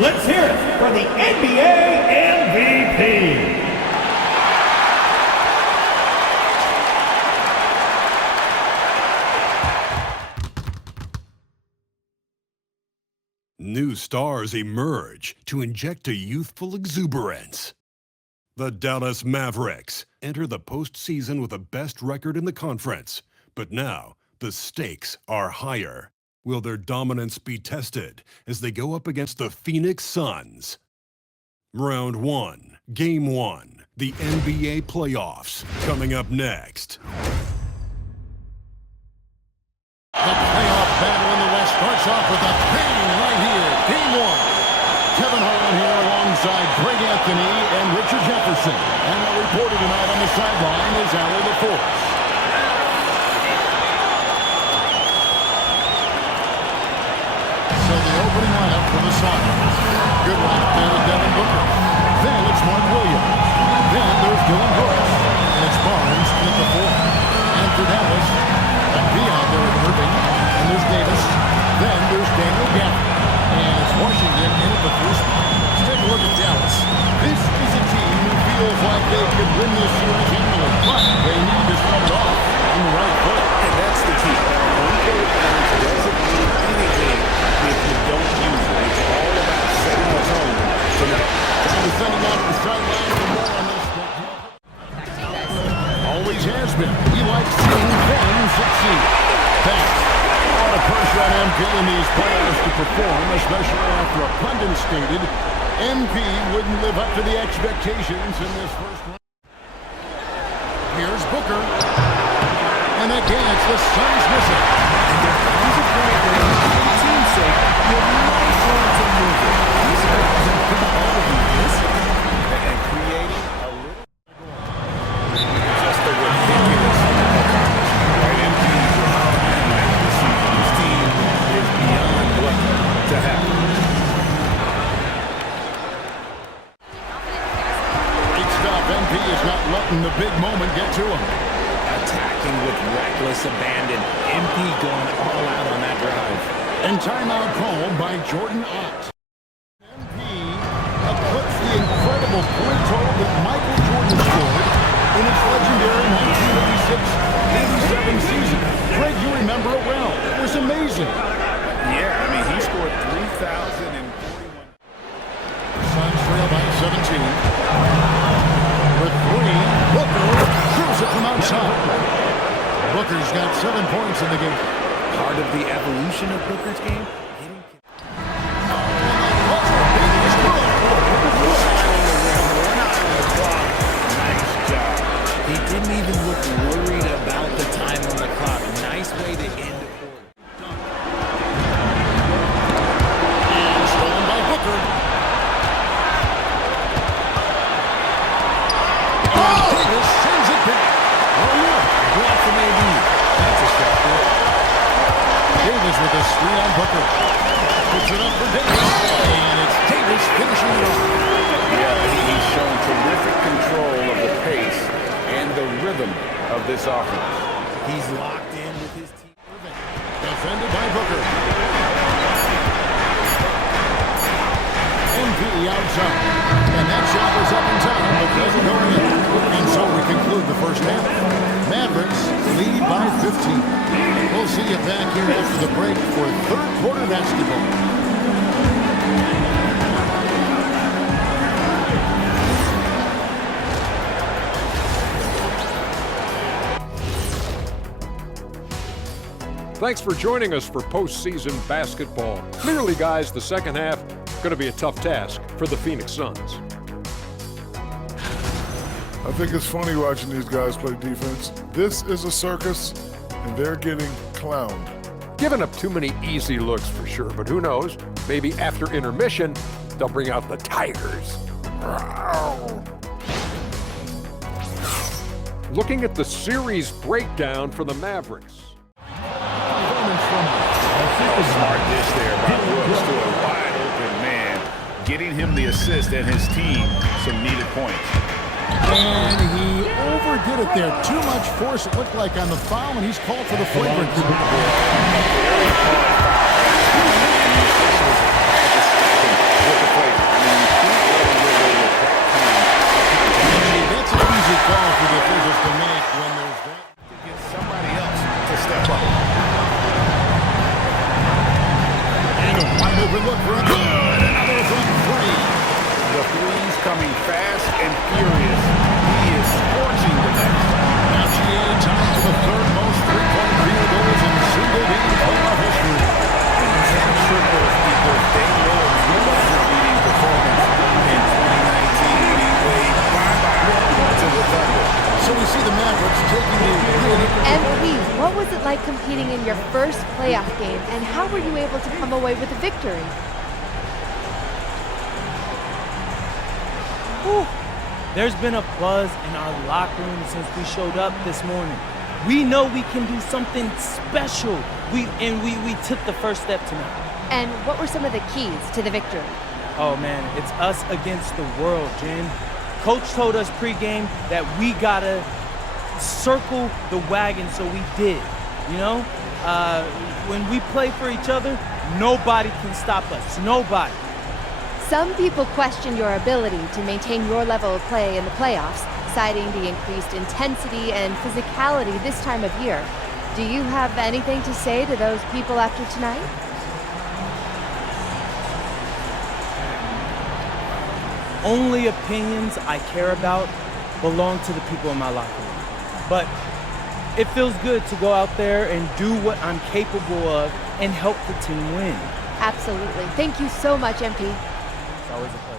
Let's hear it for the NBA MVP. New stars emerge to inject a youthful exuberance. The Dallas Mavericks enter the postseason with the best record in the conference. But now, the stakes are higher. Will their dominance be tested as they go up against the Phoenix Suns? Round 1, Game 1, the NBA playoffs, coming up next. The playoff battle in the West starts off with a bang right here. Game 1. Kevin Harlan here alongside Greg Anthony and Richard Jefferson. And our reporter tonight on the sideline is Allie LaForce. So the opening lineup for the Suns. Good lineup there with Devin Booker. Then it's Mark Williams. Then there's Dylan Brooks. And it's Barnes in at the 4. And for Dallas, Dion there with Irving, and there's Davis. Then there's Daniel Gafford, and it's Washington in at the 3 spot. Let's take a look at Dallas. This is a team who feels like they could win this series easily, but they need to start it off on the right foot. And that's the key. Home advantage doesn't mean anything if you don't use it. It's all about setting the tone tonight. We're sending out the sideline for more on this. Always has been. We like seeing them succeed. Thanks. A lot of pressure on MP in these playoffs to perform, especially after a pundit stated MP wouldn't live up to the expectations in this first round. Here's Booker. And again, it's the Suns missing. And there comes a point where, for the team's sake, you might want to move it. He's going to all of this and creating a little. Just a ridiculous accomplishment, right? MP this season. This team is beyond lucky to have. Great stuff. MP is not letting the big moment get to him. Attacking with reckless abandon. MP going all out on that drive. And timeout called by Jordan Ott. MP eclipsed the incredible point total that Michael Jordan scored in his legendary 1986-87 season. Greg, you remember it well. It was amazing. Yeah, I mean, he scored 3,041. Suns trail by 17. With 3, Booker drills it from outside. Booker's got 7 points in the game. Part of the evolution of Booker's game. Nice job. He didn't even look worried about the time on the clock. Nice way to end the quarter. And stolen by Booker. And Davis sends it back. Oh, yeah. Block from AD. That's a shot. Davis with a screen on Booker. Puts it up for Davis. And it's Davis finishing it off. Yeah, he's shown terrific control of the pace and the rhythm of this offense. He's locked in with his team. Defended by Booker. MP outside. And that shot was up in time, but doesn't go in. And so we conclude the first half. Mavericks lead by 15. We'll see you back here after the break for third quarter basketball. Thanks for joining us for postseason basketball. Clearly, guys, the second half going to be a tough task for the Phoenix Suns. I think it's funny watching these guys play defense. This is a circus, and they're getting clowned. Giving up too many easy looks for sure, but who knows? Maybe after intermission, they'll bring out the Tigers. Looking at the series breakdown for the Mavericks. A smart dish there by Brooks to a wide open man, getting him the assist and his team some needed points. And he overdid it there. Too much force, it looked like, on the foul, and he's called for the flagrant. With the was it like competing in your first playoff game, and how were you able to come away with a victory? Whew. There's been a buzz in our locker room since we showed up this morning. We know we can do something special. We took the first step tonight. And what were some of the keys to the victory? Oh man, it's us against the world, Jen. Coach told us pregame that we gotta circle the wagon, so we did. You know, when we play for each other, nobody can stop us. Nobody. Some people question your ability to maintain your level of play in the playoffs, citing the increased intensity and physicality this time of year. Do you have anything to say to those people after tonight? Only opinions I care about belong to the people in my locker room. But it feels good to go out there and do what I'm capable of and help the team win. Absolutely. Thank you so much, MP. It's always a pleasure.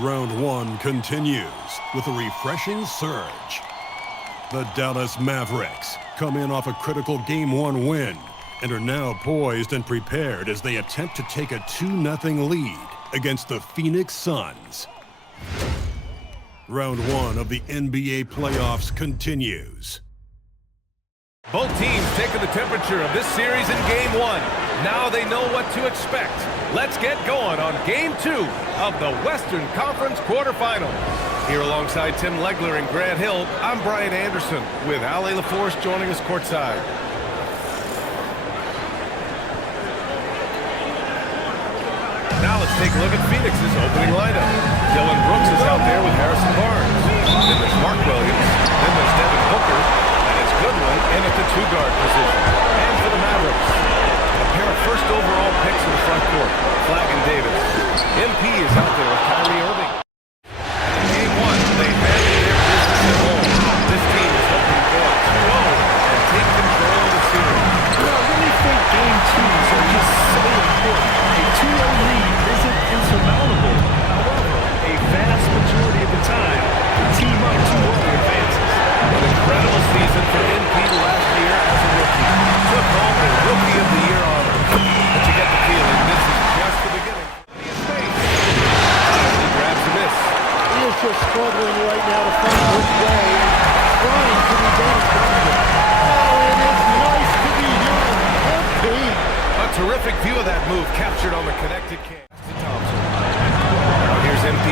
Round one continues with a refreshing surge. The Dallas Mavericks come in off a critical Game 1 win and are now poised and prepared as they attempt to take a 2-0 lead against the Phoenix Suns. Round one of the NBA playoffs continues. Both teams taking the temperature of this series in Game 1. Now they know what to expect. Let's get going on Game 2 of the Western Conference quarterfinals. Here alongside Tim Legler and Grant Hill, I'm Brian Anderson with Ale LaForce joining us courtside. Now let's take a look at Phoenix's opening lineup. Dylan Brooks is out there with Harrison Barnes. Then there's Mark Williams. Then there's Devin Booker. And it's Goodwin in at the two-guard position. And for the Mavericks, a pair of first overall picks in the front court, Flagg and Davis. MP is out there with Kyrie Irving. In Game 1, they handled their business at home. This team is hoping to go 2-0 and take control of the series. I really think Game 2s are just so important. A 2-0 lead isn't insurmountable. However, a vast majority of the time, the team up 2-0 advances. An incredible season for MP last year as a rookie. Took home the Rookie of the Year honor. But you get the feeling this is just the beginning. He grabs the miss. He is just struggling right now to find his way and trying to rebound from it. Oh, it is nice to be young. MP. A terrific view of that move captured on the connected cam. To Thompson. Now here's MP.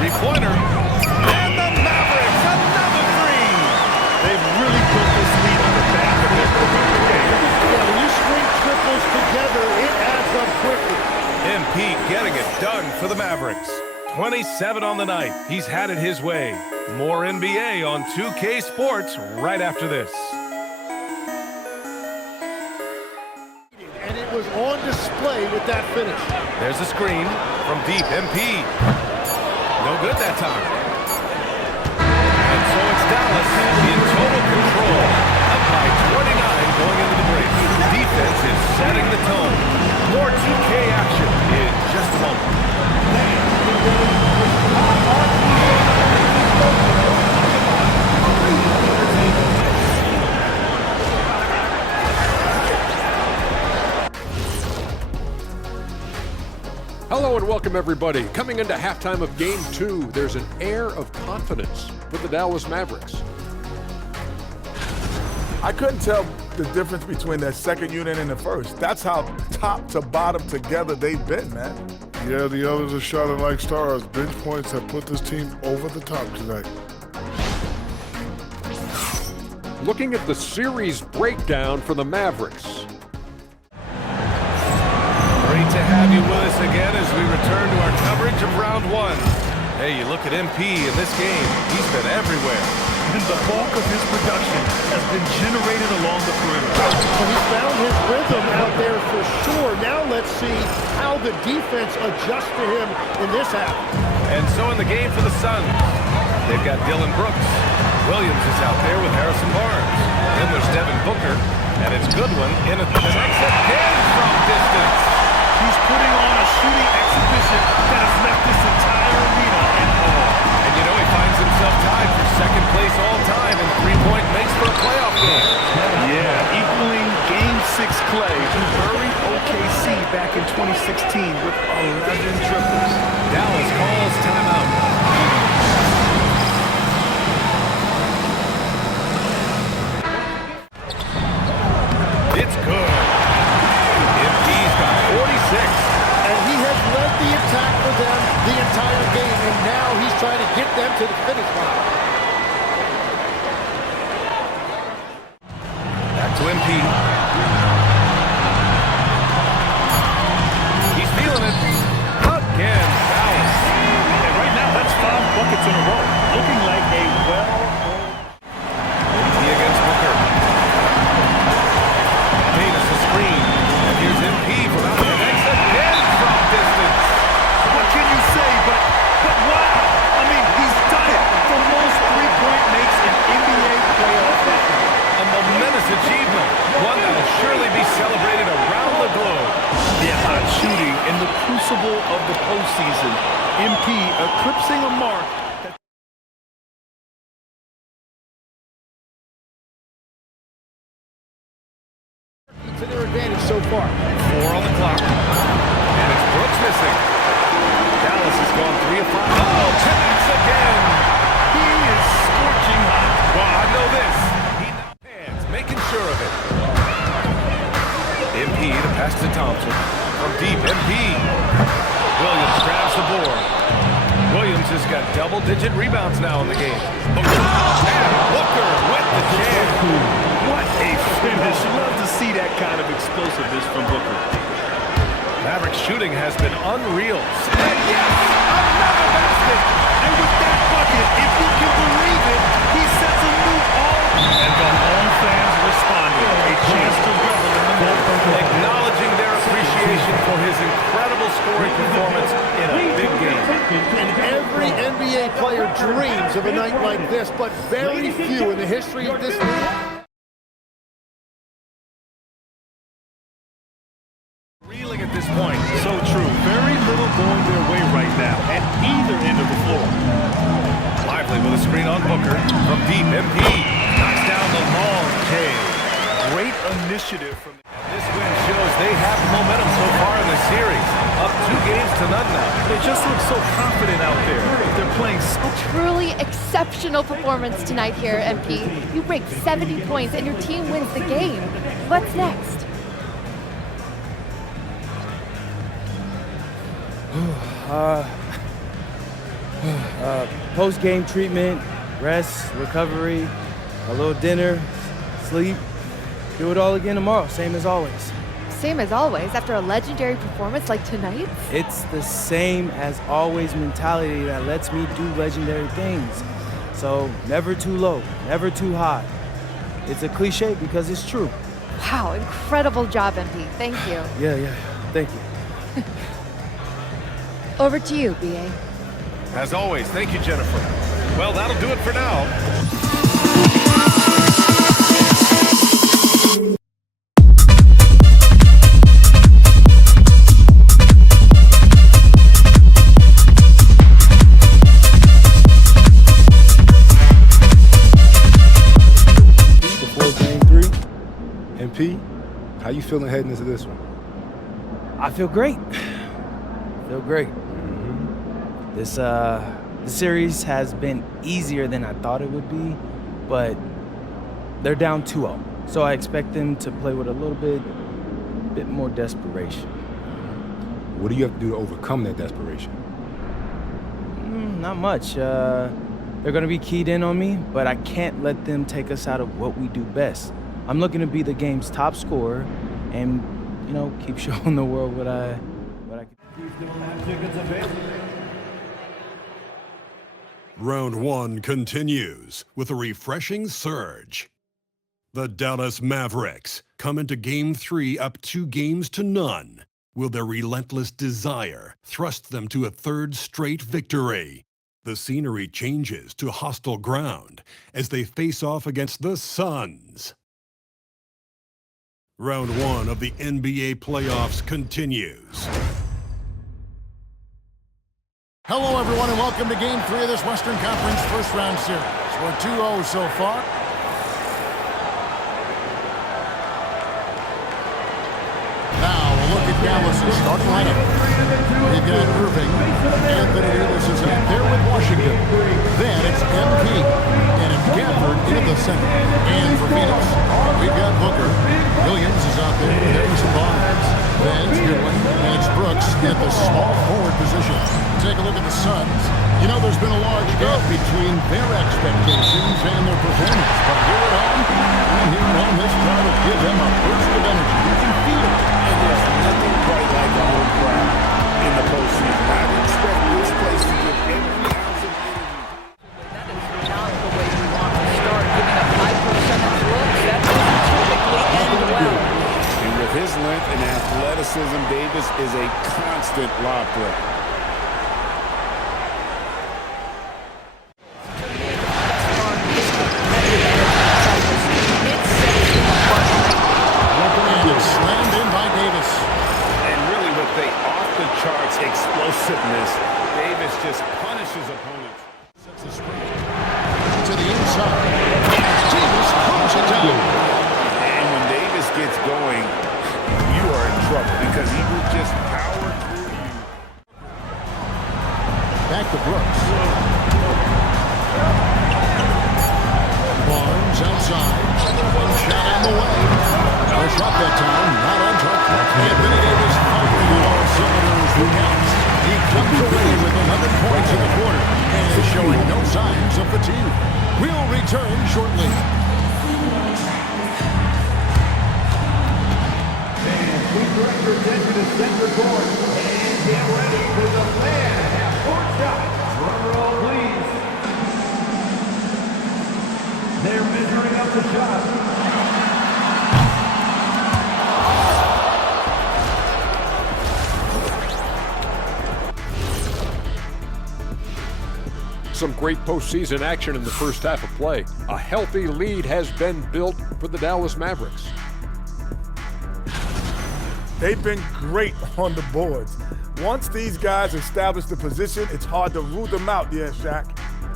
Three-pointer. And the Mavericks, another three! They've really put this lead on the back of their game. Yeah, when you string triples together, it adds up quickly. MP getting it done for the Mavericks. 27 on the night. He's had it his way. More NBA on 2K Sports right after this. And it was on display with that finish. There's a screen from deep. MP. No good that time. And so it's Dallas in total control. Up by 29 going into the break. Defense is setting the tone. More 2K action in just a moment. Hello and welcome everybody. Coming into halftime of Game 2, there's an air of confidence for the Dallas Mavericks. I couldn't tell the difference between that second unit and the first. That's how top to bottom together they've been, man. Yeah, the others are shining like stars. Bench points have put this team over the top tonight. Looking at the series breakdown for the Mavericks. Great to have you with us again as we return to our coverage of round one. Hey, you look at MP in this game, he's been everywhere. And the bulk of his production has been generated along the perimeter. Well, he found his rhythm out there for sure. Now let's see how the defense adjust to him in this half. And so in the game for the Suns, they've got Dylan Brooks. Williams is out there with Harrison Barnes. Then there's Devin Booker, and it's Goodwin in at the next again from distance. He's putting on a shooting exhibition that has left this entire arena in awe. And you know he finds himself tied for second place all time in three-point makes for a playoff game. Yeah, equaling Game 6 Clay, who buried OKC back in 2016 with 11 triples. Dallas calls timeout. It's good. MP's got 46. And he has led the attack for them the entire game, and now he's trying to get them to the finish line. Back to MP. He's feeling it. Again, Dallas. And right now, that's 5 buckets in a row. Looking like a MP against Booker. Payne is the screen. And here's MP from out the next again from distance. What can you say, but wow. I mean, he's done it. The most three-point makes in NBA playoff history. A momentous achievement. One that will surely be celebrated around the globe. Yeah, hot shooting in the crucible of the postseason. MP eclipsing a mark. To their advantage so far. 4 on the clock. And it's Brooks missing. Dallas has gone 3 of 5. Oh, connects again. He is scorching hot. Well, I know this. He hands, making sure of it. MP to pass to Thompson. From deep, MP. Williams grabs the board. Williams has got double-digit rebounds now in the game. Booker. And Booker with the jam. What a finish. Love to see that kind of explosiveness from Booker. Mavericks shooting has been unreal. And yes, another basket. And with that bucket, if you can believe it, he sets a new all. And the home fans responded. A chance to revel in the moment. Acknowledging their appreciation for his incredible scoring performance in a big game. And every NBA player dreams of a night like this, but very few in the history of this league. Reeling at this point. So true. Very little going their way right now at either end of the floor. Lively with a screen on Booker. From deep, MP knocks down the long K. Great initiative from This win shows they have momentum so far in the series. Up 2 games to none now. They just look so confident out there. They're playing so A truly exceptional performance tonight here, MP. You break 70 points and your team wins the game. What's next? Post-game treatment, rest, recovery, a little dinner, sleep. Do it all again tomorrow, same as always. Same as always, after a legendary performance like tonight? It's the same as always mentality that lets me do legendary things. So never too low, never too high. It's a cliche because it's true. Wow, incredible job, MP. Thank you. Yeah, thank you. Over to you, BA. As always, thank you, Jennifer. Well, that'll do it for now. Before game 3, MP, how you feeling heading into this one? I feel great. Feel great. This series has been easier than I thought it would be, but they're down 2-0. So I expect them to play with a little bit more desperation. What do you have to do to overcome that desperation? Not much. They're going to be keyed in on me, but I can't let them take us out of what we do best. I'm looking to be the game's top scorer and, keep showing the world what I can. Round 1 continues with a refreshing surge. The Dallas Mavericks come into Game 3 up 2 games to none Will their relentless desire thrust them to a third straight victory? The scenery changes to hostile ground as they face off against the Suns. Round 1 of the NBA playoffs continues. Hello, everyone, and welcome to Game 3 of this Western Conference first-round series. We're 2-0 so far. Now, we'll look at Dallas' starting lineup. We've got Irving. Anthony Davis is out there with Washington. Then it's MP. And it's Gafford into the center. And for Phoenix, we've got Booker. Williams is out there with Harrison Barnes. Then it's Goodwin. And it's Brooks at the small forward position. Take a look at the Suns. You know, there's been a large gap between their expectations and their performance. But here at home, this crowd will give them a burst of energy. You can feel it. And there's nothing quite like a home crowd in the postseason. I expect this place to give every ounce of energy. That is not the way you want to start. Giving up high percentage looks, that doesn't typically end well. And with his length and athleticism, Davis is a constant lob threat. Slammed in by Davis. And really with the off-the-charts explosiveness, Davis just punishes opponents. Sets the screen. To the inside. Davis throws it down. And when Davis gets going, you are in trouble because he will just power through you. Back to Brooks. Barnes outside. One shot on the way. No shot that time, not on target. Anthony Davis firing on all cylinders who counts. He comes away with 11 points in the quarter and is showing no signs of fatigue. We'll return shortly. And we represent to the center court and get ready for the man half-court shot. Drum roll, please. They're measuring up the shot. Some great postseason action in the first half of play. A healthy lead has been built for the Dallas Mavericks. They've been great on the boards. Once these guys establish the position, it's hard to rule them out, yeah, Shaq.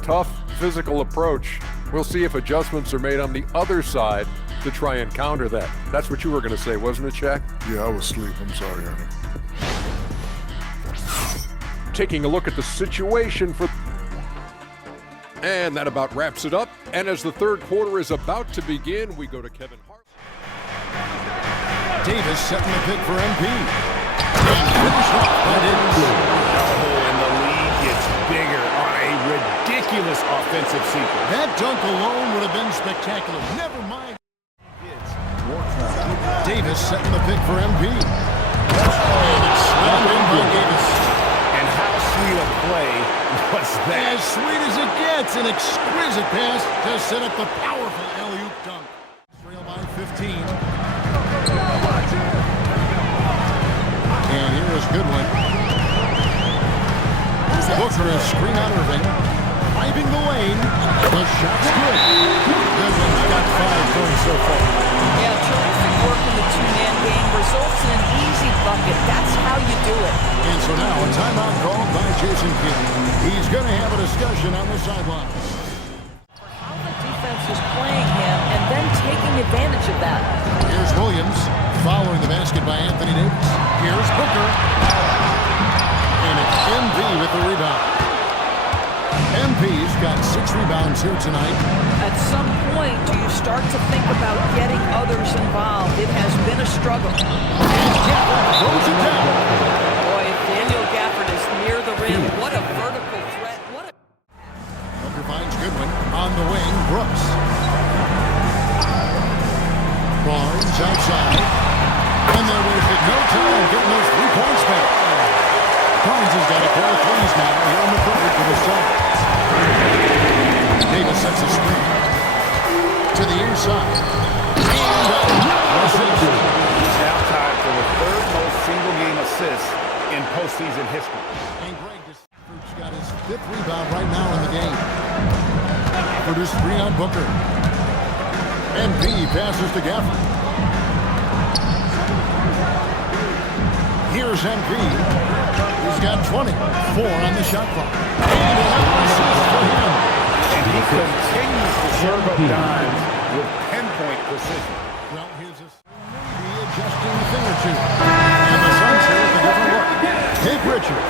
Tough physical approach. We'll see if adjustments are made on the other side to try and counter that. That's what you were going to say, wasn't it, Shaq? Yeah, I was asleep. I'm sorry, honey. Taking a look at the situation for... And that about wraps it up. And as the third quarter is about to begin, we go to Kevin Hart. Davis setting the pick for MP. And finished off by Davis. And the lead gets bigger on a ridiculous offensive sequence. That dunk alone would have been spectacular. Never mind. Davis setting the pick for MP. And it's slammed in by Davis. And how sweet a play was that? As sweet as it gets, an exquisite pass to set up the powerful alley-oop dunk. Trail by 15. And here is Goodwin. Booker is screen on Irving. Driving the lane. The shot's good. Goodwin's got 5 points so far. Yeah, terrific work in the two-man game results in an easy bucket. That's how you do it. And so now a timeout called by Jason Kidd. He's going to have a discussion on the sideline. How the defense is playing him and then taking advantage of that. Here's Williams following the basket by Anthony Davis. Here's Booker. And it's MP with the rebound. MP's got 6 rebounds here tonight. At some point, do you start to think about getting others involved? It has been a struggle. Gafford throws it down. Boy, if Daniel Gafford is near the rim, what a vertical threat. Booker finds Goodwin on the wing. Brooks. Barnes outside. And they're wasted no time getting those 3 points back. Barnes has got a pair of threes now here on the third for the Suns. Davis sets a screen to the inside. And He's now tied for the third most single-game assists assists in postseason history. And Greg Disford's got his 5th rebound right now in the game. Produced 3 on Booker. MP passes to Gafford. Here's MP. He's got 24 on the shot clock. And another assist for him. And he continues to serve up dimes with pinpoint precision. Well, here's a maybe adjusting a thing or two. And the Suns here with a different look. Take Richards.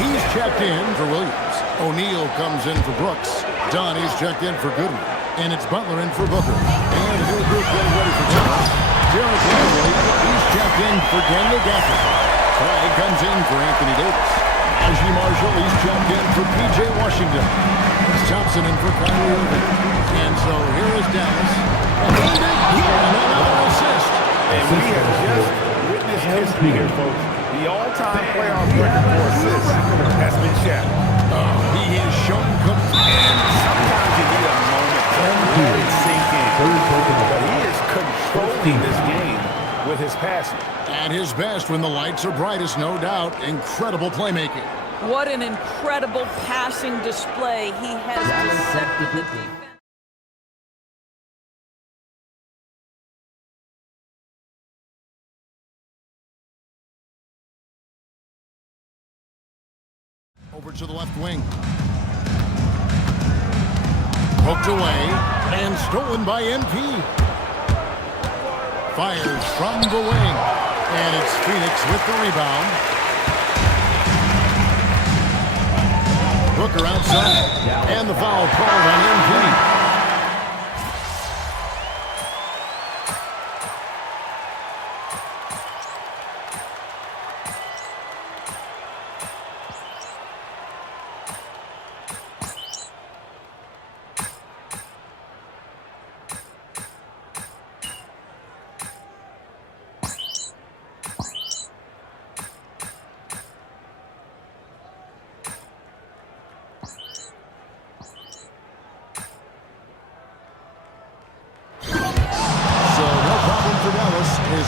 He's checked in for Williams. O'Neal comes in for Brooks. Donnie's checked in for Goodwin. And it's Butler in for Booker. And he'll group getting ready for Thomas. Derek Lively, he's checked in for Daniel Gafford. Clay comes in for Anthony Davis. Najee Marshall, he's checked in for P.J. Washington. Thompson in for Kyrie Irving. And so here is Dallas. And another assist. And we have just witnessed history here, folks. The all-time playoff record for assists has been shattered. He has shown and sometimes you need a moment to let it sink in. But he is controlling this game with his passing. At his best when the lights are brightest, no doubt. Incredible playmaking. What an incredible passing display. He has dissected the defense. Over to the left wing. Poked away and stolen by MP. Fires from the wing. And it's Phoenix with the rebound. Booker outside. And the foul called on MP.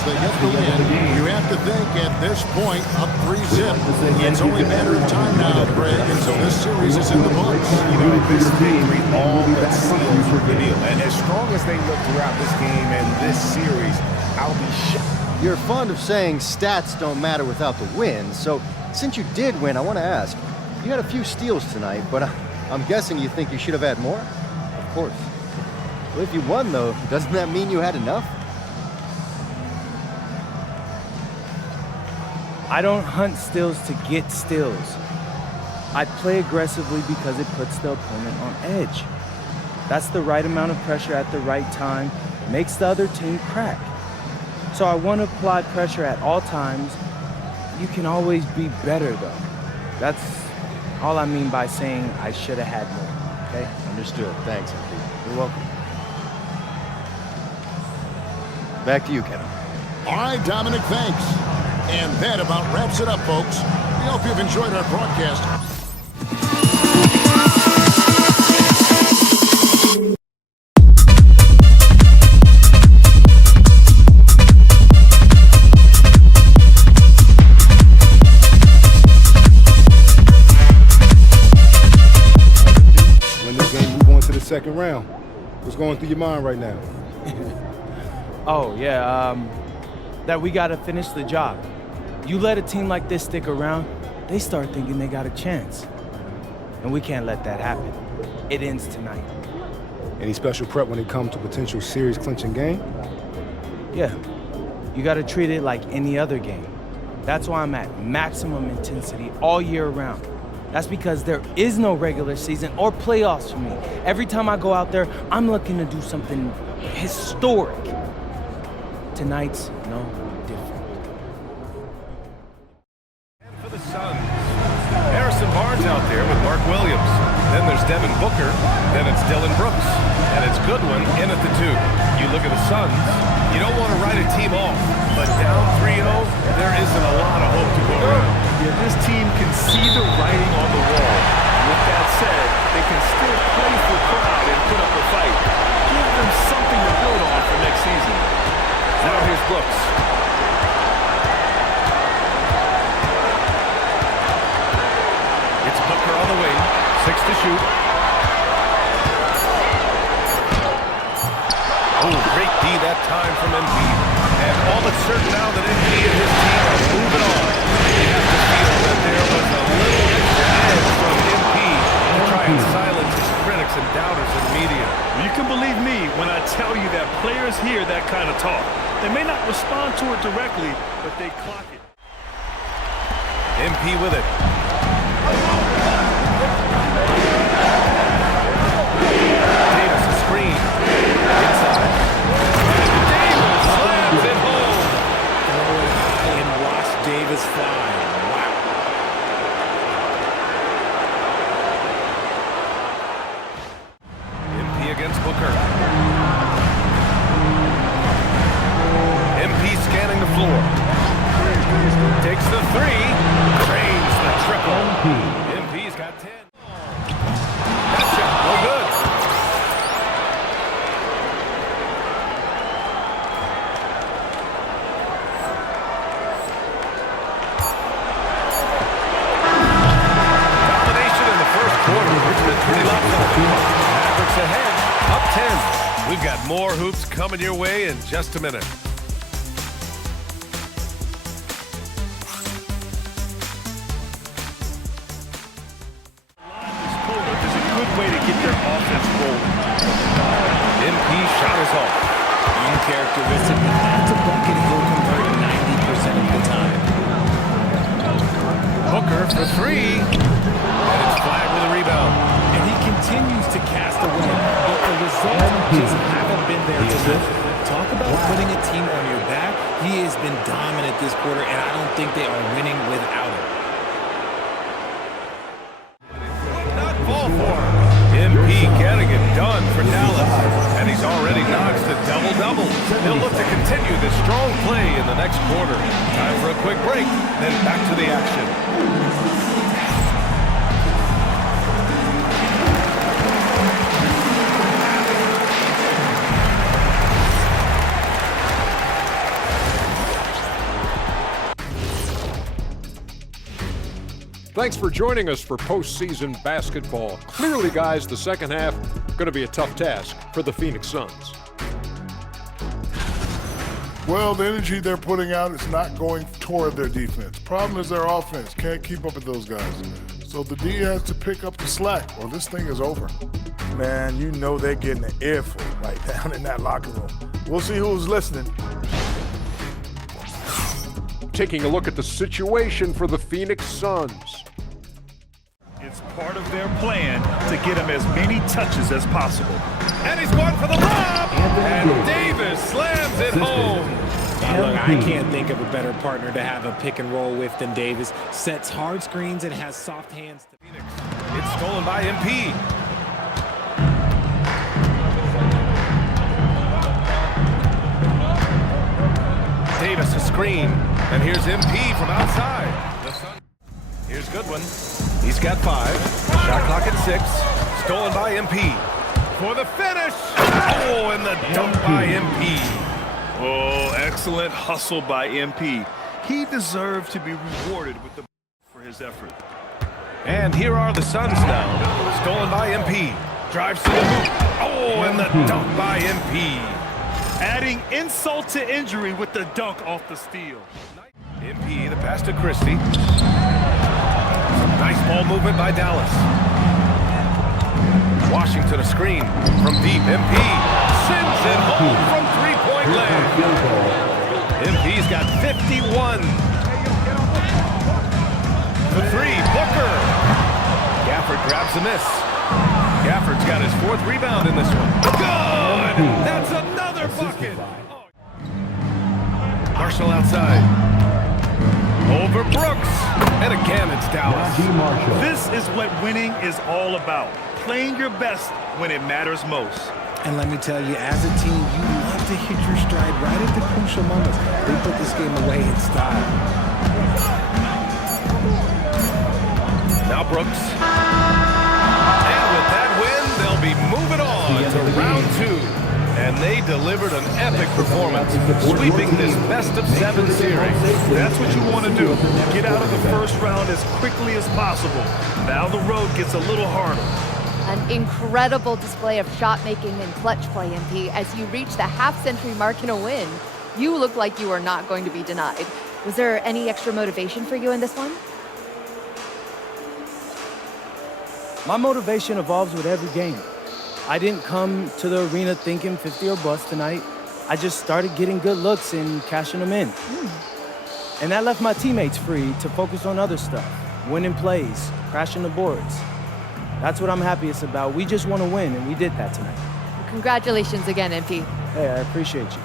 They get the win. You have to think at this point, up 3-0. It's only a matter of time now, Greg, until this series is in the books. You know, this victory all but seals the deal. And as strong as they look throughout this game and this series, I'll be shocked. You're fond of saying stats don't matter without the win, so since you did win, I want to ask, you had a few steals tonight, but I'm guessing you think you should have had more? Of course. Well, if you won, though, doesn't that mean you had enough? I don't hunt steals to get steals. I play aggressively because it puts the opponent on edge. That's the right amount of pressure at the right time, makes the other team crack. So I want to apply pressure at all times. You can always be better, though. That's all I mean by saying I should have had more, okay? Understood. Thanks, MP. You're welcome. Back to you, Kevin. All right, Dominic, thanks. And that about wraps it up, folks. We hope you've enjoyed our broadcast. Win this game, move on to the second round. What's going through your mind right now? Oh, yeah, that we got to finish the job. You let a team like this stick around, they start thinking they got a chance. And we can't let that happen. It ends tonight. Any special prep when it comes to potential series clinching game? Yeah, you got to treat it like any other game. That's why I'm at maximum intensity all year round. That's because there is no regular season or playoffs for me. Every time I go out there, I'm looking to do something historic. Tonight's no different. And for the Suns, Harrison Barnes out there with Mark Williams. Then there's Devin Booker. Then it's Dylan Brooks. And it's Goodwin in at the 2. You look at the Suns, you don't want to write a team off. But down 3-0, there isn't a lot of hope to go around. Yeah, this team can see the writing on the wall. With that said, they can still play for pride and put up a fight. Give them something to build on for next season. Now here's Brooks. Oh, great D that time from MP. And all but certain now that MP and his team are moving on. You have to feel that there was a little extra edge from MP to try and silence his critics and doubters in the media. You can believe me when I tell you that players hear that kind of talk. They may not respond to it directly, but they clock it. MP with it. Davis a screen. Inside. Davis slams it home. Throw it high and watch Davis fly. Wow. MP against Booker. MP scanning the floor. Takes the three. Drains the triple. MP's got 10. Gotcha. No good. Domination in the first quarter. It's been pretty lopsided. Mavericks ahead. Up 10. We've got more hoops coming your way in just a minute. Way to get their offense rolling. MP shot is off. Uncharacteristic, but that's a bucket he'll convert 90% of the time. Booker for three. And it's flagged with a rebound. And he continues to cast away, but the results just haven't been there tonight. Talk about putting a team on your back. He has been dominant this quarter, and I don't think they are winning without him. Not fall for him. MP getting it done for Dallas, and he's already notched a double-double. He'll look to continue this strong play in the next quarter. Time for a quick break, then back to the action. Thanks for joining us for postseason basketball. Clearly, guys, the second half going to be a tough task for the Phoenix Suns. Well, the energy they're putting out is not going toward their defense. Problem is their offense can't keep up with those guys. So the D has to pick up the slack or this thing is over. Man, you know they're getting an earful right down in that locker room. We'll see who's listening. Taking a look at the situation for the Phoenix Suns. It's part of their plan to get him as many touches as possible. And he's going for the lob! And Davis slams it home! Look, I can't think of a better partner to have a pick and roll with than Davis. Sets hard screens and has soft hands. It's stolen by MP. Davis a screen, and here's MP from outside. Here's Goodwin. He's got 5. Shot clock at 6. Stolen by MP. For the finish! Oh, and the dunk by MP. Oh, excellent hustle by MP. He deserved to be rewarded with the for his effort. And here are the Suns now. Stolen by MP. Drives to the hoop. Oh, and the dunk by MP. Adding insult to injury with the dunk off the steal. MP, the pass to Christie. Nice ball movement by Dallas. Washington a screen from deep. MP sends it home from three-point land. MP's got 51. The three, Booker. Gafford grabs the miss. Gafford's got his 4th rebound in this one. Good! That's another bucket! Marshall outside. Over Brooks. And again, it's Dallas. This is what winning is all about. Playing your best when it matters most. And let me tell you, as a team, you love to hit your stride right at the crucial moments. They put this game away in style. Now Brooks. And with that win, they'll be moving on to round 2. And they delivered an epic performance, sweeping this best-of-7 series. That's what you want to do. Get out of the first round as quickly as possible. Now the road gets a little harder. An incredible display of shot making and clutch play, MP, as you reach the half-century mark in a win. You look like you are not going to be denied. Was there any extra motivation for you in this one? My motivation evolves with every game. I didn't come to the arena thinking 50 or bust tonight. I just started getting good looks and cashing them in. And that left my teammates free to focus on other stuff, winning plays, crashing the boards. That's what I'm happiest about. We just want to win, and we did that tonight. Congratulations again, MP. Hey, I appreciate you.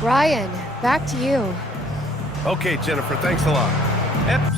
Brian, back to you. Okay, Jennifer, thanks a lot.